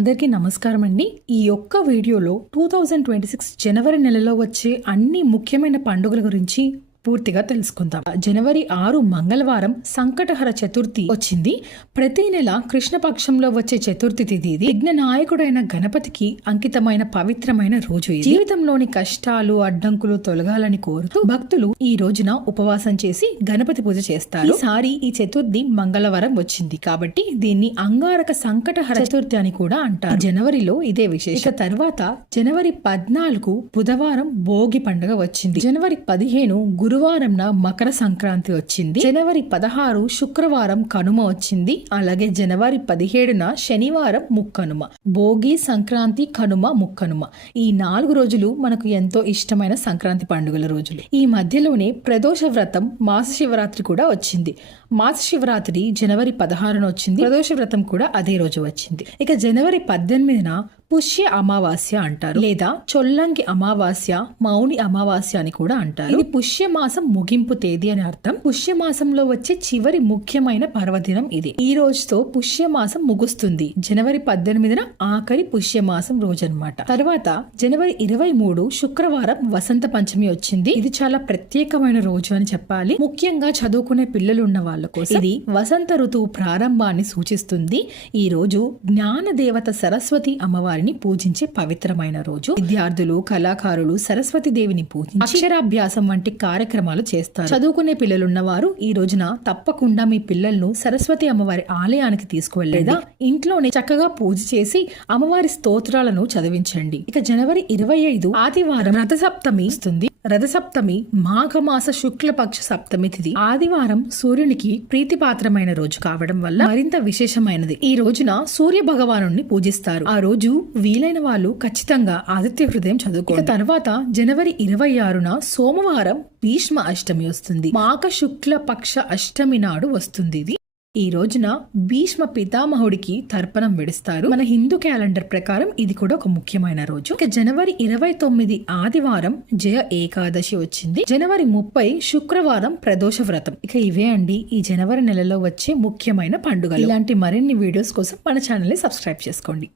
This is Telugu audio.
అందరికీ నమస్కారం అండి ఈ ఒక్క వీడియోలో టూ థౌజండ్ ట్వంటీ సిక్స్ జనవరి నెలలో వచ్చే అన్ని ముఖ్యమైన పండుగల గురించి పూర్తిగా తెలుసుకుందాం. జనవరి ఆరు మంగళవారం సంకటహర చతుర్థి వచ్చింది. ప్రతి నెల కృష్ణపక్షంలో వచ్చే చతుర్థి తిథి ఇది. విఘ్న నాయకుడైన గణపతికి అంకితమైన పవిత్రమైన రోజు జీవితంలోని కష్టాలు అడ్డంకులు తొలగాలని కోరుతూ భక్తులు ఈ రోజున ఉపవాసం చేసి గణపతి పూజ చేస్తారు. ఈసారి ఈ చతుర్థి మంగళవారం వచ్చింది. కాబట్టి దీన్ని అంగారక సంకటహర చతుర్థి అని కూడా అంటారు. జనవరిలో ఇదే విశేష. తర్వాత జనవరి పద్నాలుగు బుధవారం భోగి పండుగ వచ్చింది. జనవరి పదిహేను గురువారంన మకర సంక్రాంతి వచ్చింది. జనవరి పదహారు శుక్రవారం కనుమ వచ్చింది. అలాగే జనవరి పదిహేడున శనివారం ముక్కనుమ. భోగి సంక్రాంతి కనుమ ముక్కనుమ. ఈ నాలుగు రోజులు మనకు ఎంతో ఇష్టమైన సంక్రాంతి పండుగల రోజులు. ఈ మధ్యలోనే ప్రదోష వ్రతం మాస శివరాత్రి కూడా వచ్చింది. మాస శివరాత్రి జనవరి పదహారున వచ్చింది. ప్రదోష వ్రతం కూడా అదే రోజు వచ్చింది. ఇక జనవరి పద్దెనిమిదిన పుష్య అమావాస్య అంటారు. లేదా చొల్లంగి అమావాస్య మౌని అమావాస్య అని కూడా అంటారు. ఇది పుష్య మాసం ముగింపు తేదీ అని అర్థం. పుష్య మాసంలో వచ్చే చివరి ముఖ్యమైన పర్వదినం ఇది. ఈ రోజుతో పుష్య మాసం ముగుస్తుంది. జనవరి పద్దెనిమిదిన ఆఖరి పుష్య మాసం రోజు అనమాట తర్వాత జనవరి ఇరవై మూడు శుక్రవారం వసంత పంచమి వచ్చింది. ఇది చాలా ప్రత్యేకమైన రోజు అని చెప్పాలి. ముఖ్యంగా చదువుకునే పిల్లలు ఉన్న వాళ్ళ కోసం. ఇది వసంత ఋతువు ప్రారంభాన్ని సూచిస్తుంది. ఈ రోజు జ్ఞాన దేవత సరస్వతి అమ్మవారి అమ్మవారిని పూజించే పవిత్రమైన రోజు. విద్యార్థులు కళాకారులు సరస్వతి దేవిని పూజించి అక్షరాభ్యాసం వంటి కార్యక్రమాలు చేస్తారు. చదువుకునే పిల్లలున్న వారు ఈ రోజున తప్పకుండా మీ పిల్లలను సరస్వతి అమ్మవారి ఆలయానికి తీసుకువెళ్ళేదా ఇంట్లోనే చక్కగా పూజ చేసి అమ్మవారి స్తోత్రాలను చదివించండి. ఇక జనవరి ఇరవై ఐదు ఆదివారం రథసప్తమి ఇస్తుంది రథసప్తమి మాఘమాస శుక్లపక్ష సప్తమి తిథి. ఆదివారం సూర్యునికి ప్రీతిపాత్రమైన రోజు కావడం వల్ల మరింత విశేషమైనది. ఈ రోజున సూర్య భగవాను పూజిస్తారు. ఆ రోజు వీలైన వాళ్ళు ఖచ్చితంగా ఆదిత్య హృదయం చదువుకో తర్వాత జనవరి ఇరవై ఆరున సోమవారం భీష్మ అష్టమి వస్తుంది. మాఘ శుక్ల పక్ష అష్టమి నాడు వస్తుంది ఇది. ఈ రోజున భీష్మ పితామహుడికి తర్పణం విడుస్తారు. మన హిందూ క్యాలెండర్ ప్రకారం ఇది కూడా ఒక ముఖ్యమైన రోజు. ఇక జనవరి ఇరవై తొమ్మిది ఆదివారం జయ ఏకాదశి వచ్చింది. జనవరి ముప్పై శుక్రవారం ప్రదోష వ్రతం. ఇక ఇవే అండి ఈ జనవరి నెలలో వచ్చే ముఖ్యమైన పండుగలు. ఇలాంటి మరిన్ని వీడియోస్ కోసం మన ఛానల్ని సబ్స్క్రైబ్ చేసుకోండి.